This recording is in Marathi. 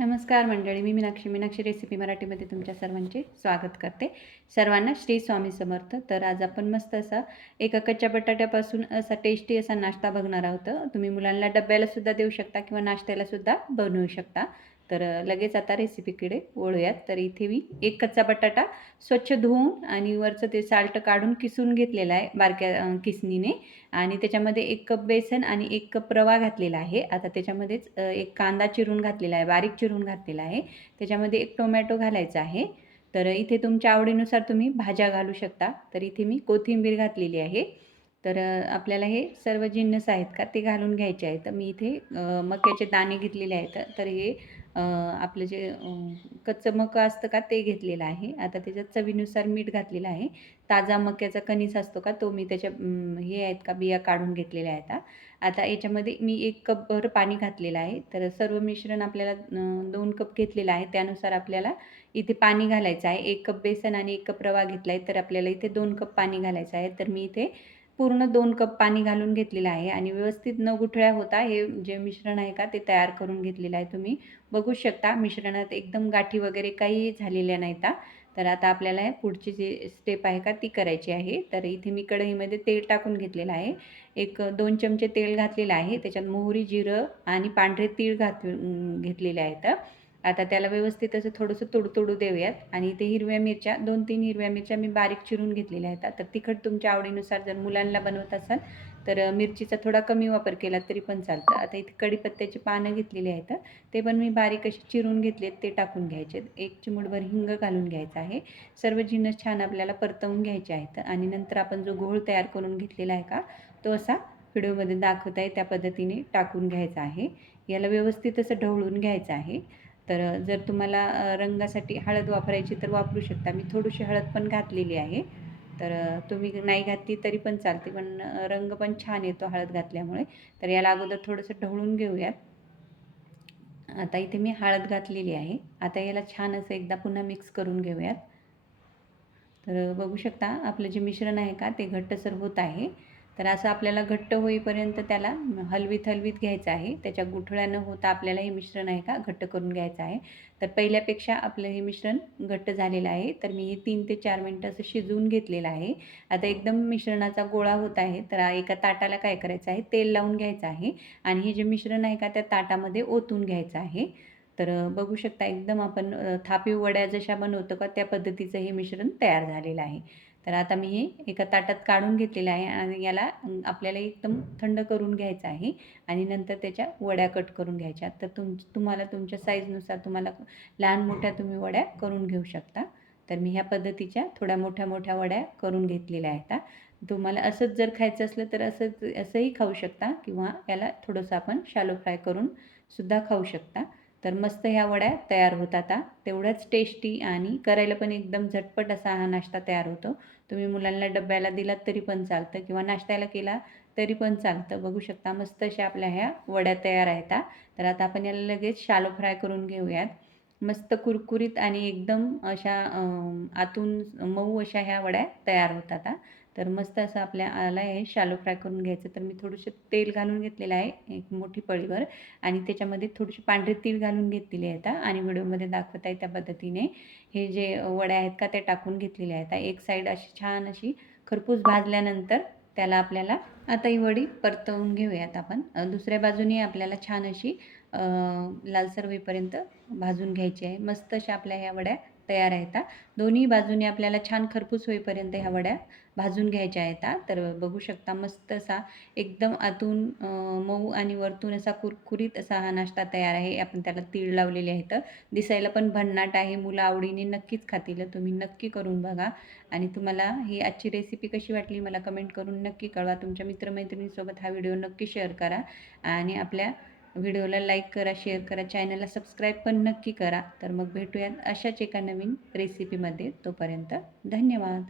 नमस्कार मंडळी मी मीनाक्षी. मीनाक्षी रेसिपी मराठीमध्ये तुमच्या सर्वांचे स्वागत करते. सर्वांना श्री स्वामी समर्थ. तर आज आपण मस्त असा एका कच्च्या बटाट्यापासून असा टेस्टी असा नाश्ता बघणार आहोत. तुम्ही मुलांना डब्याला सुद्धा देऊ शकता किंवा नाश्त्याला सुद्धा बनवू शकता. तर लगेच आता रेसिपीकडे वळूयात. तर इथे मी एक कच्चा बटाटा स्वच्छ धुवून आणि वरचं ते साल्ट काढून किसून घेतलेलं आहे बारक्या किसनीने आणि त्याच्यामध्ये एक कप बेसन आणि एक कप रवा घातलेला आहे. आता त्याच्यामध्येच एक कांदा चिरून घातलेला आहे बारीक चिरून घातलेला आहे. त्याच्यामध्ये एक टोमॅटो घालायचा आहे. तर इथे तुमच्या आवडीनुसार तुम्ही भाज्या घालू शकता. तर इथे मी कोथिंबीर घातलेली आहे. तर आपल्याला हे सर्व जिन्नस आहेत का ते घालून घ्यायचे आहेत. तर मी इथे मक्याचे दाणे घेतलेले आहेत. तर हे आपलं जे कच्चं मकं असतं का ते घेतलेलं आहे. आता त्याच्यात चवीनुसार मीठ घातलेलं आहे. ताजा मक्याचा कणीस असतो का तो मी त्याच्या हे आहेत का बिया काढून घेतलेल्या आहेत. आता याच्यामध्ये मी एक कपभर पाणी घातलेलं आहे. तर सर्व मिश्रण आपल्याला दोन कप घेतलेलं आहे. त्यानुसार आपल्याला इथे पाणी घालायचं आहे. एक कप बेसन आणि एक कप रवा घेतला आहे तर आपल्याला इथे दोन कप पाणी घालायचं आहे. तर मी इथे पूर्ण दोन कप पाणी घालून घेतलेलं आहे आणि व्यवस्थित न गुठळ्या होता हे जे मिश्रण आहे का ते तयार करून घेतलेलं आहे तुम्ही. बघू शकता मिश्रणात एकदम गाठी वगैरे काही झालेल्या नाहीत. तर आता आपल्याला पुढची जी स्टेप आहे का ती करायची आहे. तर इथे मी कढईमध्ये तेल टाकून घेतलेलं आहे. एक दोन चमचे तेल घातलेलं आहे. त्याच्यात मोहरी जिरं आणि पांढरे तीळ घात घेतलेले आहेत. आता त्याला व्यवस्थित असं थोडंसं तुडतुडू देऊयात. आणि इथे हिरव्या मिरच्या दोन तीन हिरव्या मिरच्या मी बारीक चिरून घेतलेल्या आहेत. तर तिखट तुमच्या आवडीनुसार जर मुलांना बनवत असाल तर मिरचीचा थोडा कमी वापर केला तरी पण चालतं. आता इथे कढीपत्त्याची पानं घेतलेली आहेत ते पण मी बारीक अशी चिरून घेतलेत ते टाकून घ्यायचे एक चिमूटभर हिंग घालून घ्यायचं आहे. सर्व जिन्नस छान आपल्याला परतवून घ्यायचे आहेत. आणि नंतर आपण जो घोळ तयार करून घेतलेला आहे का तो असा व्हिडिओमध्ये दाखवत आहे. त्या पद्धतीने टाकून घ्यायचा आहे. याला व्यवस्थित असं ढवळून घ्यायचं आहे. तर जर तुम्हाला रंगासाठी हळद वापरायची तर वापरू शकता. मी थोडीशी हळद पण घातलेली आहे. तर तुम्ही नाही घातली तरी पण चालते पण रंग पण छान येतो हळद घातल्यामुळे. तर याला अगोदर थोडंसं ढवळून घेऊयात. आता इथे मी हळद घातलेली आहे. आता याला छान असं एकदा पुन्हा मिक्स करून घेऊयात. तर बघू शकता आपलं जे मिश्रण आहे का ते घट्टसर होत आहे. तर असं आपल्याला घट्ट होईपर्यंत त्याला हलवीत हलवीत घ्यायचं आहे. त्याच्या गुठळ्या न होता आपल्याला हे मिश्रण आहे का? घट्ट करून घ्यायचं आहे. तर पहिल्यापेक्षा आपलं हे मिश्रण घट्ट झालेलं आहे. तर मी हे तीन ते चार मिनटं असं शिजवून घेतलेलं आहे. आता एकदम मिश्रणाचा गोळा होत आहे. तर एका ताटाला काय करायचं आहे? तेल लावून घ्यायचं आहे. आणि हे जे मिश्रण आहे का? त्या ताटामध्ये ओतून घ्यायचं आहे. तर बघू शकता एकदम आपण थापी वड्या जशा बनवतो का? त्या पद्धतीचं हे मिश्रण तयार झालेलं आहे. तर आता मी हे एका ताटात काढून घेतलेलं आहे आणि याला आपल्याला एकदम थंड करून घ्यायचं आहे आणि नंतर त्याच्या वड्या कट करून घ्यायच्या. तर तुम तुम्हाला तुमच्या साईजनुसार तुम्हाला लहान मोठ्या तुम्ही वड्या करून घेऊ शकता. तर मी ह्या पद्धतीच्या थोड्या मोठ्या मोठ्या वड्या करून घेतलेल्या आहेत. तुम्हाला असंच जर खायचं असलं तर असंच असंही खाऊ शकता किंवा याला थोडंसं आपण शालो फ्राय करून सुद्धा खाऊ शकता. तर मस्त ह्या वड्या तयार होतात तेवढ्याच टेस्टी आणि करायला पण एकदम झटपट असा हा नाश्ता तयार होतो. तुम्ही मुलांना डब्याला दिलात तरी पण चालतं किंवा नाश्त्याला केला तरी पण चालतं. बघू शकता मस्त अशा आपल्या ह्या वड्या तयार आहेत तर आता आपण याला लगेच शालो फ्राय करून घेऊयात. मस्त कुरकुरीत आणि एकदम अशा आतून मऊ अशा ह्या वड्या तयार होतात तर मस्त असं आपल्या आला आहे शालो फ्राय करून घ्यायचं. तर मी थोडंसं तेल घालून घेतलेलं आहे एक मोठी पळीवर. आणि त्याच्यामध्ये थोडीशी पांढरे तीळ घालून घेतलेले आहेत आणि व्हिडिओमध्ये दाखवत आहे त्या पद्धतीने. हे जे वड्या आहेत का त्या टाकून घेतलेल्या आहेत. एक साईड अशी छान अशी खरपूस भाजल्यानंतर त्याला आपल्याला आता ही वडी परतवून घेऊयात आपण. दुसऱ्या बाजूने आपल्याला छान अशी लालसर होईपर्यंत भाजून घ्यायची आहे. मस्त अशा आपल्या ह्या वड्या तयार आहेत दोन्ही बाजूने आपल्याला छान खरपूस होईपर्यंत ह्या वड्या भाजून घ्यायच्या आहेत तर बघू शकता मस्त असा एकदम आतून मऊ आणि वरतून असा कुरकुरीत असा हा नाश्ता तयार आहे. आपण त्याला तीळ लावलेले आहेत. दिसायला पण भन्नाट आहे. मुलं आवडीने नक्कीच खातील तुम्ही नक्की करून बघा. आणि तुम्हाला ही आजची रेसिपी कशी वाटली मला कमेंट करून नक्की कळवा. तुमच्या मित्रमैत्रिणींसोबत हा व्हिडिओ नक्की शेअर करा. आणि आपल्या व्हिडिओला लाईक करा शेअर करा चॅनलला सबस्क्राईब पण नक्की करा. तर मग भेटूयात अशाच एका नवीन रेसिपीमध्ये तोपर्यंत धन्यवाद.